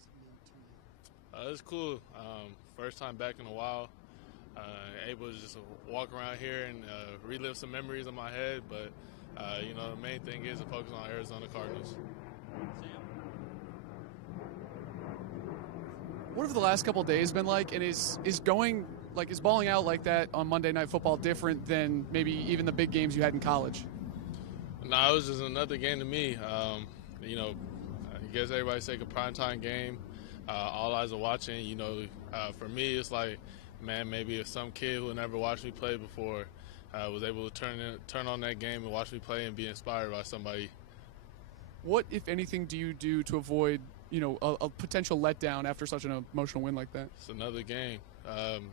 this mean to you? It's cool. First time back in a while. Able to just walk around here and relive some memories in my head. But, the main thing is to focus on Arizona Cardinals. What have the last couple of days been like, and is balling out like that on Monday Night Football different than maybe even the big games you had in college? No, it was just another game to me. I guess everybody's take a primetime game. All eyes are watching. For me, it's like, man, maybe if some kid who never watched me play before was able to turn on that game and watch me play and be inspired by somebody. What, if anything, do you do to avoid a potential letdown after such an emotional win like that? It's another game.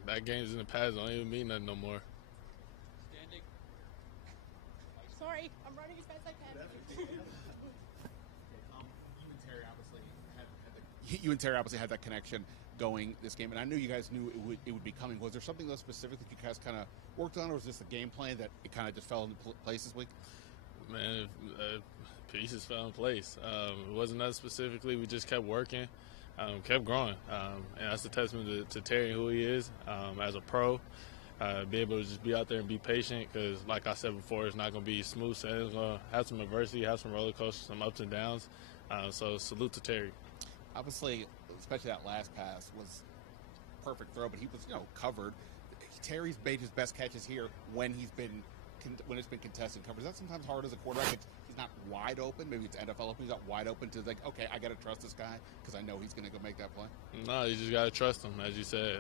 That game's in the past. Don't even mean nothing no more. Standing. Sorry, I'm running as fast as I can. You and Terry obviously had that connection going this game, and I knew you guys knew it would be coming. Was there something though specific that you guys kind of worked on, or was this a game plan that it kind of just fell into place this week? Man, pieces fell in place. It wasn't us specifically. We just kept working, kept growing, and that's a testament to Terry and who he is as a pro. Be able to just be out there and be patient, because like I said before, it's not going to be smooth sailing. It's going to have some adversity, have some roller coasters, some ups and downs. So salute to Terry. Obviously, especially that last pass was perfect throw, but he was covered. Terry's made his best catches here when it's been contested coverage. That's sometimes hard as a quarterback. He's not wide open. Maybe it's NFL open. He's not wide open to okay, I got to trust this guy because I know he's going to go make that play. No, you just got to trust him, as you said.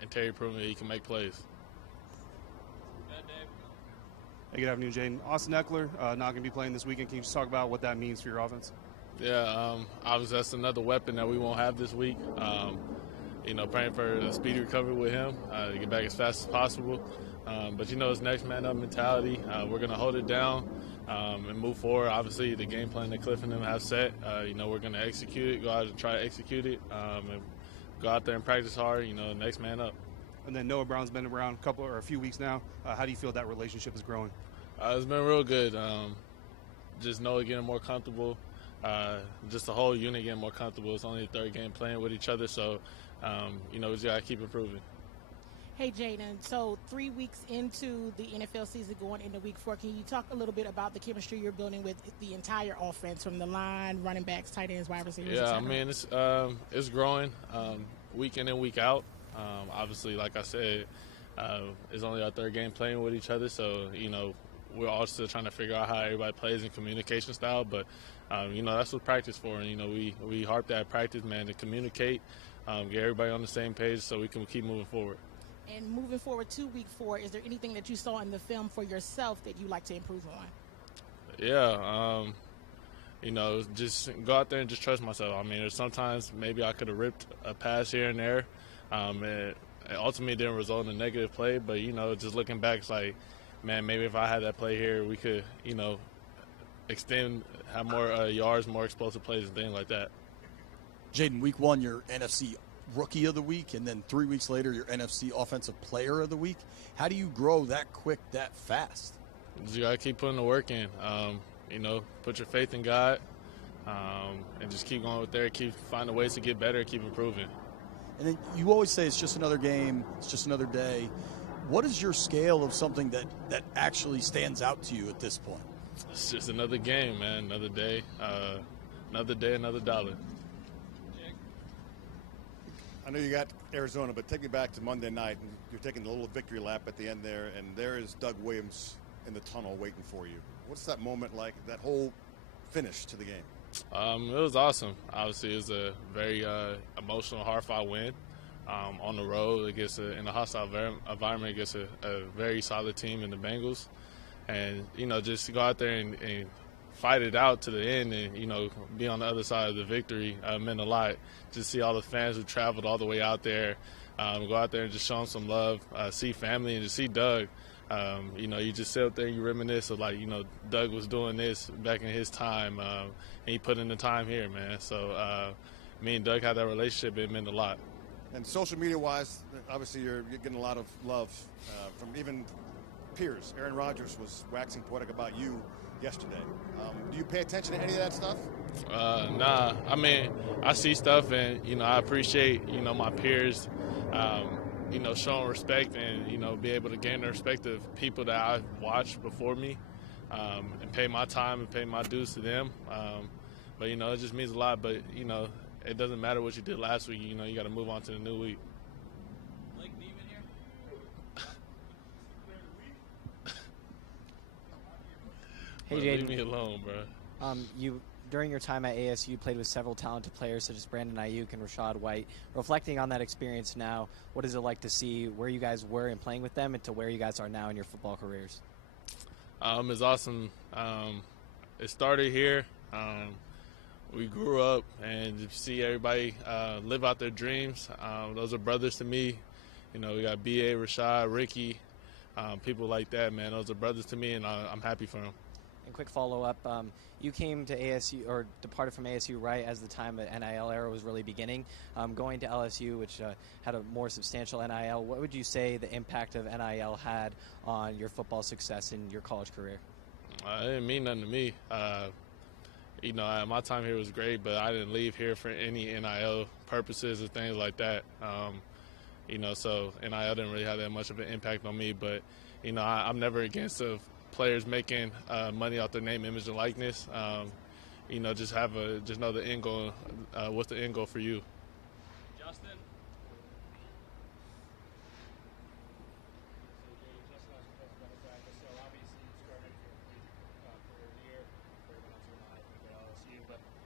And Terry proving that he can make plays. Hey, good afternoon, Jayden. Austin Eckler not going to be playing this weekend. Can you just talk about what that means for your offense? Yeah, obviously that's another weapon that we won't have this week. Praying for a speedy recovery with him, to get back as fast as possible. But it's next man up mentality. We're going to hold it down and move forward. Obviously, the game plan that Cliff and them have set, we're going to execute it, go out and try to execute it, and go out there and practice hard, next man up. And then Noah Brown's been around a few weeks now. How do you feel that relationship is growing? It's been real good. Just Noah getting more comfortable. Just the whole unit getting more comfortable. It's only the third game playing with each other, so we just got to keep improving. Hey, Jayden, so 3 weeks into the NFL season going into week 4, can you talk a little bit about the chemistry you're building with the entire offense, from the line, running backs, tight ends, wide receivers? Yeah, I mean, it's growing week in and week out. Obviously, like I said, it's only our third game playing with each other, so, we're all still trying to figure out how everybody plays in communication style, but, that's what practice for, and, we harp that practice, man, to communicate, get everybody on the same page so we can keep moving forward. And moving forward to week 4, is there anything that you saw in the film for yourself that you like to improve on? Yeah, just go out there and just trust myself. I mean, there's sometimes maybe I could have ripped a pass here and there. It ultimately didn't result in a negative play, but, just looking back, it's like, man, maybe if I had that play here, we could, have more yards, more explosive plays and things like that. Jayden, week 1, your NFC Rookie of the Week, and then 3 weeks later, your NFC Offensive Player of the Week. How do you grow that quick, that fast? You got to keep putting the work in. Put your faith in God, and just keep going with there, keep finding ways to get better, keep improving. And then you always say it's just another game, it's just another day. What is your scale of something that actually stands out to you at this point? It's just another game, man, another day, another dollar. I know you got Arizona, but take me back to Monday night, and you're taking the little victory lap at the end there, and there is Doug Williams in the tunnel waiting for you. What's that moment like, that whole finish to the game? It was awesome. Obviously, it was a very emotional, hard-fought win on the road against in a hostile environment against a very solid team in the Bengals. And, just go out there and fight it out to the end and, be on the other side of the victory meant a lot. Just see all the fans who traveled all the way out there, go out there and just show them some love, see family, and just see Doug. You just sit up there and you reminisce of, Doug was doing this back in his time, and he put in the time here, man. So me and Doug had that relationship. It meant a lot. And social media-wise, obviously you're getting a lot of love from even peers. Aaron Rodgers was waxing poetic about you yesterday. Do you pay attention to any of that stuff? Nah. I mean, I see stuff, and I appreciate my peers, showing respect, and be able to gain the respect of people that I've watched before me, and pay my time and pay my dues to them. But it just means a lot. But it doesn't matter what you did last week. You got to move on to the new week. Hey, Bro, Jayden. leave me alone, bro. During your time at ASU, played with several talented players such as Brandon Ayuk and Rashad White. Reflecting on that experience now, what is it like to see where you guys were and playing with them and to where you guys are now in your football careers? It's awesome. It started here. We grew up, and to see everybody live out their dreams. Those are brothers to me. We got B.A., Rashad, Ricky, people like that, man. Those are brothers to me, and I'm happy for them. And quick follow-up, you came to ASU or departed from ASU right as the time the NIL era was really beginning. Going to LSU, which had a more substantial NIL, what would you say the impact of NIL had on your football success in your college career? It didn't mean nothing to me. My time here was great, but I didn't leave here for any NIL purposes or things like that. So NIL didn't really have that much of an impact on me. But, I'm never against players making money off their name, image, and likeness. Just know the end goal. What's the end goal for you? Justin.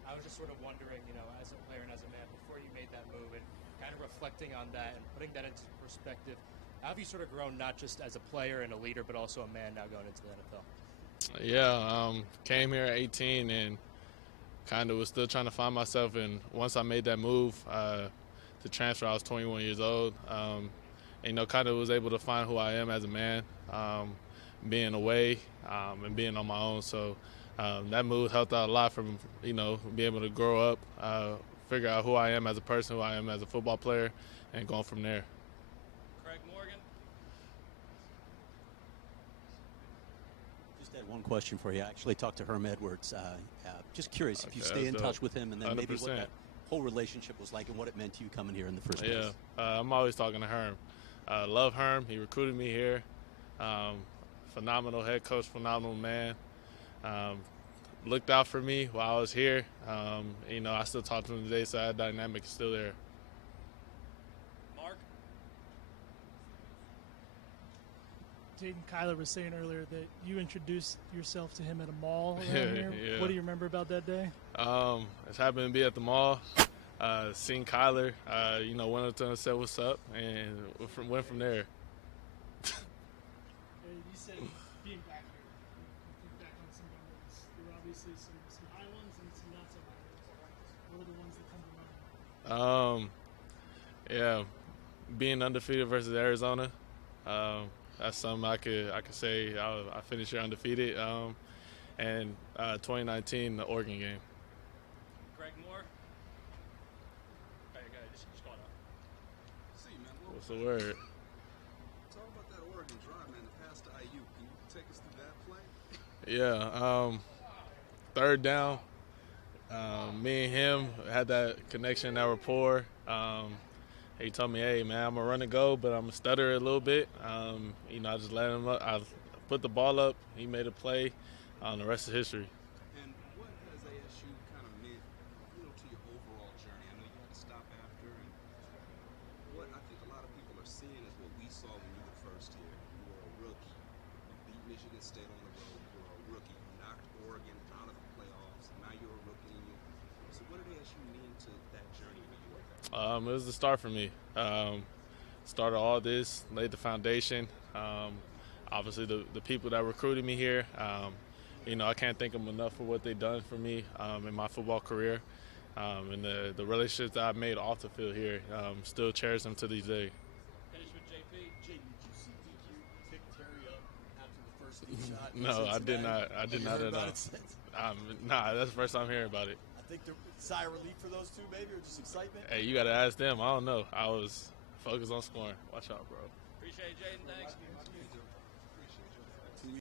I was just sort of wondering, as a player and as a man, before you made that move and kind of reflecting on that and putting that into perspective, how have you sort of grown not just as a player and a leader, but also a man now going into the NFL? Yeah, came here at 18 and kind of was still trying to find myself. And once I made that move to transfer, I was 21 years old. Kind of was able to find who I am as a man, being away and being on my own. So that move helped out a lot from, being able to grow up, figure out who I am as a person, who I am as a football player, and going from there. Craig Morgan. Just had one question for you. I actually talked to Herm Edwards. Just curious if you stay in touch with him and then 100%. Maybe what that whole relationship was like and what it meant to you coming here in the first place. Yeah, I'm always talking to Herm. Love Herm. He recruited me here. Phenomenal head coach, phenomenal man. Looked out for me while I was here. I still talk to him today, so that dynamic is still there. Mark? Jayden, Kyler was saying earlier that you introduced yourself to him at a mall around here. Yeah. What do you remember about that day? Just happened to be at the mall, seen Kyler, went up to him and said what's up, and went from there. You said being back here, think back on some memories. There were obviously some high ones and some not so high ones. What are the ones that come to mind? Yeah, being undefeated versus Arizona. That's something I could say. I finished here undefeated. And 2019, the Oregon game. Greg Moore. Okay, just going up. See, man. What's the word? Talk about that Oregon drive, man. The pass to Ayuk. Can you take us through that play? Yeah. Third down. Me and him had that connection, that rapport. He told me, hey, man, I'm going to run and go, but I'm going to stutter a little bit. I just let him up. I put the ball up. He made a play. The rest is history. And what has ASU kind of meant, to your overall journey? I know you had to stop after. And what I think a lot of people are seeing is what we saw when you were first here. You were a rookie. You beat Michigan State on the road. You were a rookie. You knocked Oregon out of the playoffs. Now you're a rookie. So what did ASU mean to that journey for you? It was the start for me. Started all this, laid the foundation. Obviously, the people that recruited me here, I can't thank them enough for what they've done for me in my football career. And the relationships that I've made off the field here, still cherish them to this day. Finish with JP. Jayden, did you see DQ pick Terry up after the first deep shot? No, I did not. I did not at all. Nah, that's the first time hearing about it. I think the sigh of relief for those two, maybe, or just excitement? Hey, you got to ask them. I don't know. I was focused on scoring. Watch out, bro. Appreciate it, Jayden. Thanks.